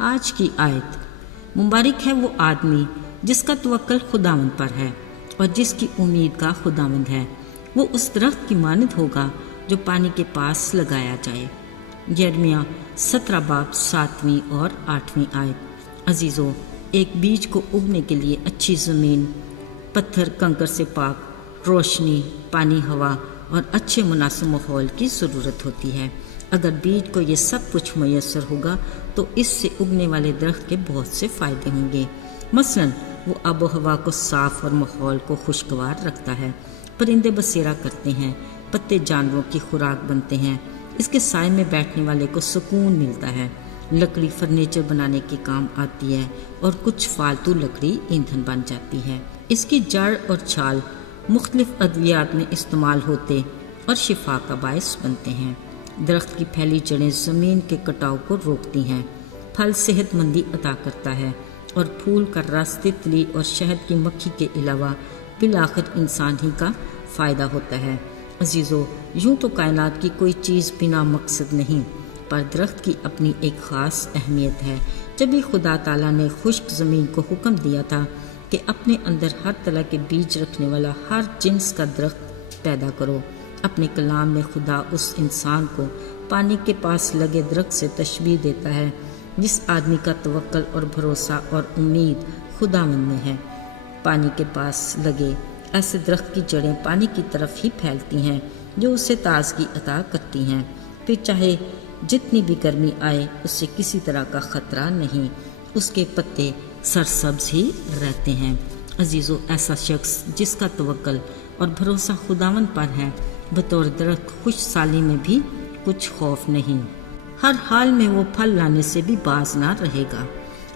آج کی آیت: مبارک ہے وہ آدمی جس کا توکل خداوند پر ہے اور جس کی امید کا خداوند ہے۔ وہ اس درخت کی مانند ہوگا جو پانی کے پاس لگایا جائے۔ یرمیہ 17 باب 7 اور 8 آیت۔ عزیزو، ایک بیج کو اگنے کے لیے اچھی زمین، پتھر کنکر سے پاک، روشنی، پانی، ہوا اور اچھے مناسب ماحول کی ضرورت ہوتی ہے۔ اگر بیج کو یہ سب کچھ میسر ہوگا تو اس سے اگنے والے درخت کے بہت سے فائدے ہوں گے۔ مثلا وہ آب و ہوا کو صاف اور ماحول کو خوشگوار رکھتا ہے، پرندے بسیرا کرتے ہیں، پتے جانوروں کی خوراک بنتے ہیں، اس کے سائے میں بیٹھنے والے کو سکون ملتا ہے، لکڑی فرنیچر بنانے کے کام آتی ہے اور کچھ فالتو لکڑی ایندھن بن جاتی ہے۔ اس کی جڑ اور چھال مختلف ادویات میں استعمال ہوتے اور شفا کا باعث بنتے ہیں۔ درخت کی پھیلی جڑیں زمین کے کٹاؤ کو روکتی ہیں، پھل صحت مندی عطا کرتا ہے اور پھول کا رس تتلی اور شہد کی مکھی کے علاوہ بالآخر انسان ہی کا فائدہ ہوتا ہے۔ عزیزو، یوں تو کائنات کی کوئی چیز بنا مقصد نہیں، پر درخت کی اپنی ایک خاص اہمیت ہے۔ جب ہی خدا تعالیٰ نے خشک زمین کو حکم دیا تھا کہ اپنے اندر ہر طرح کے بیج رکھنے والا ہر جنس کا درخت پیدا کرو، اپنے کلام میں خدا اس انسان کو پانی کے پاس لگے درخت سے تشبیہ دیتا ہے جس آدمی کا توکل اور بھروسہ اور امید خداوند میں ہے۔ پانی کے پاس لگے ایسے درخت کی جڑیں پانی کی طرف ہی پھیلتی ہیں جو اسے تازگی عطا کرتی ہیں، پھر چاہے جتنی بھی گرمی آئے اس سے کسی طرح کا خطرہ نہیں، اس کے پتے سرسبز ہی رہتے ہیں۔ عزیزو، ایسا شخص جس کا توکل اور بھروسہ خداوند پر ہے، بطور درخت خوش سالی میں بھی کچھ خوف نہیں، ہر حال میں وہ پھل لانے سے بھی باز نہ رہے گا۔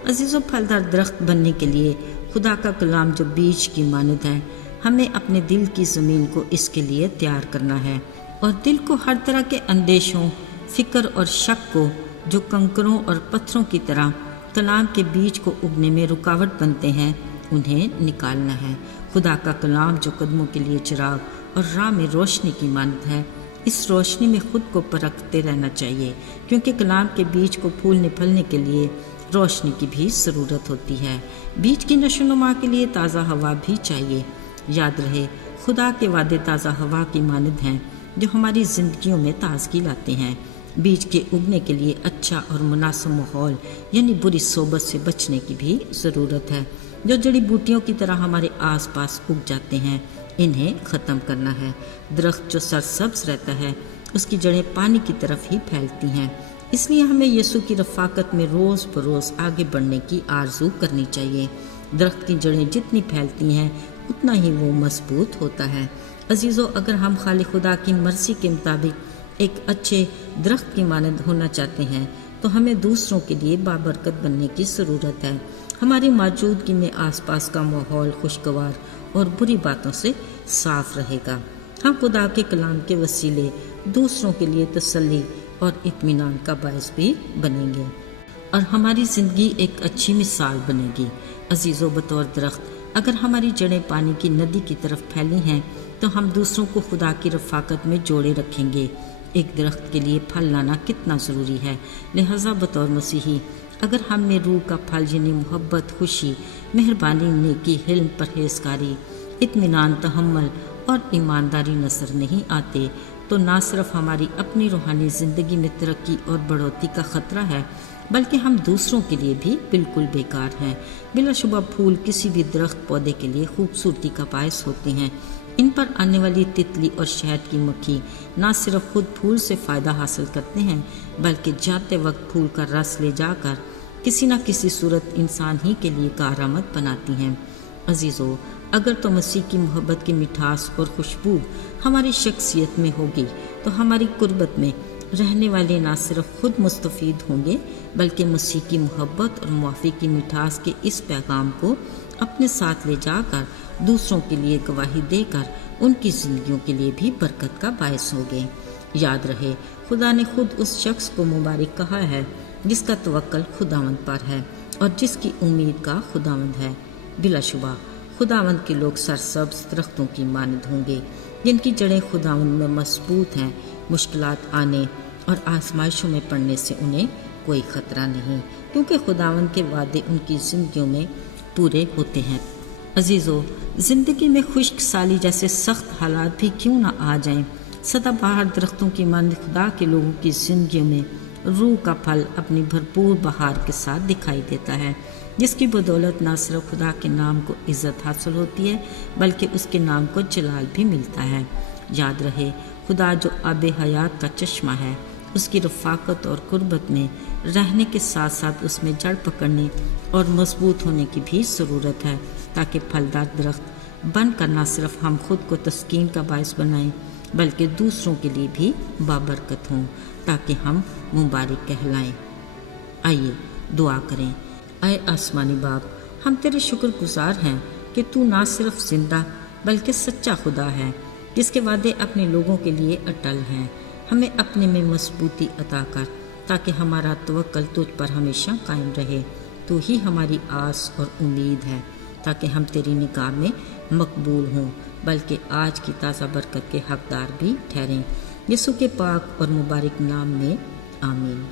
عزیزو، پھلدار درخت بننے کے لیے خدا کا کلام جو بیج کی مانند ہے، ہمیں اپنے دل کی زمین کو اس کے لیے تیار کرنا ہے، اور دل کو ہر طرح کے اندیشوں، فکر اور شک کو جو کنکروں اور پتھروں کی طرح کلام کے بیج کو اگنے میں رکاوٹ بنتے ہیں، انہیں نکالنا ہے۔ خدا کا کلام جو قدموں کے لیے چراغ اور راہ میں روشنی کی مانند ہے، اس روشنی میں خود کو پرکھتے رہنا چاہیے، کیونکہ کلام کے بیج کو پھولنے پھلنے کے لیے روشنی کی بھی ضرورت ہوتی ہے۔ بیج کی نشو و نما کے لیے تازہ ہوا بھی چاہیے۔ یاد رہے، خدا کے وعدے تازہ ہوا کی مانند ہیں جو ہماری زندگیوں میں تازگی لاتے ہیں۔ بیج کے اگنے کے لیے اچھا اور مناسب ماحول یعنی بری صحبت سے بچنے کی بھی ضرورت ہے۔ جو جڑی بوٹیوں کی طرح ہمارے آس پاس اگ جاتے ہیں، انہیں ختم کرنا ہے۔ درخت جو سرسبز رہتا ہے، اس کی جڑیں پانی کی طرف ہی پھیلتی ہیں، اس لیے ہمیں یسوع کی رفاقت میں روز بروز آگے بڑھنے کی آرزو کرنی چاہیے۔ درخت کی جڑیں جتنی پھیلتی ہیں اتنا ہی وہ مضبوط ہوتا ہے۔ عزیزو، اگر ہم خالق خدا کی مرضی کے مطابق ایک اچھے درخت کی مانند ہونا چاہتے ہیں تو ہمیں دوسروں کے لیے بابرکت بننے کی ضرورت ہے۔ ہماری موجودگی میں آس پاس کا ماحول خوشگوار اور بری باتوں سے صاف رہے گا۔ ہم خدا کے کلام کے وسیلے دوسروں کے لیے تسلی اور اطمینان کا باعث بھی بنیں گے، اور ہماری زندگی ایک اچھی مثال بنے گی۔ عزیزو، بطور درخت اگر ہماری جڑیں پانی کی ندی کی طرف پھیلی ہیں تو ہم دوسروں کو خدا کی رفاقت میں جوڑے رکھیں گے۔ ایک درخت کے لیے پھل لانا کتنا ضروری ہے، لہٰذا بطور مسیحی اگر ہم میں روح کا پھل یعنی محبت، خوشی، مہربانی، نیکی، حلم، پرہیزگاری، اطمینان، تحمل اور ایمانداری نظر نہیں آتے تو نہ صرف ہماری اپنی روحانی زندگی میں ترقی اور بڑھوتری کا خطرہ ہے، بلکہ ہم دوسروں کے لیے بھی بالکل بیکار ہیں۔ بلا شبہ پھول کسی بھی درخت پودے کے لیے خوبصورتی کا باعث ہوتے ہیں۔ ان پر آنے والی تتلی اور شہد کی مکھی نہ صرف خود پھول سے فائدہ حاصل کرتے ہیں، بلکہ جاتے وقت پھول کا رس لے جا کر کسی نہ کسی صورت انسان ہی کے لیے کارآمد بناتی ہیں۔ عزیزو، اگر تو مسیح کی محبت کی مٹھاس اور خوشبو ہماری شخصیت میں ہوگی تو ہماری قربت میں رہنے والے نہ صرف خود مستفید ہوں گے، بلکہ مسیح کی محبت اور معافی کی مٹھاس کے اس پیغام کو اپنے ساتھ لے جا کر دوسروں کے لیے گواہی دے کر ان کی زندگیوں کے لیے بھی برکت کا باعث ہوں گے۔ یاد رہے، خدا نے خود اس شخص کو مبارک کہا ہے جس کا توکل خداوند پر ہے اور جس کی امید کا خداوند ہے۔ بلا شبہ خداوند کے لوگ سرسبز درختوں کی مانند ہوں گے جن کی جڑیں خداوند میں مضبوط ہیں، مشکلات آنے اور آزمائشوں میں پڑنے سے انہیں کوئی خطرہ نہیں، کیونکہ خداوند کے وعدے ان کی زندگیوں میں پورے ہوتے ہیں۔ عزیزو، زندگی میں خشک سالی جیسے سخت حالات بھی کیوں نہ آ جائیں، سدا بہار درختوں کی مانند خدا کے لوگوں کی زندگیوں میں روح کا پھل اپنی بھرپور بہار کے ساتھ دکھائی دیتا ہے، جس کی بدولت نہ صرف خدا کے نام کو عزت حاصل ہوتی ہے بلکہ اس کے نام کو جلال بھی ملتا ہے۔ یاد رہے، خدا جو آب حیات کا چشمہ ہے، اس کی رفاقت اور قربت میں رہنے کے ساتھ ساتھ اس میں جڑ پکڑنے اور مضبوط ہونے کی بھی ضرورت ہے، تاکہ پھلدار درخت بن کر نہ صرف ہم خود کو تسکین کا باعث بنائیں بلکہ دوسروں کے لیے بھی بابرکت ہوں، تاکہ ہم مبارک کہلائیں۔ آئیے دعا کریں۔ اے آسمانی باپ، ہم تیرے شکر گزار ہیں کہ تو نہ صرف زندہ بلکہ سچا خدا ہے، جس کے وعدے اپنے لوگوں کے لیے اٹل ہیں۔ ہمیں اپنے میں مضبوطی عطا کر تاکہ ہمارا توکل تجھ پر ہمیشہ قائم رہے۔ تو ہی ہماری آس اور امید ہے، تاکہ ہم تیری نگاہ میں مقبول ہوں بلکہ آج کی تازہ برکت کے حقدار بھی ٹھہریں۔ یسوع کے پاک اور مبارک نام میں آمین۔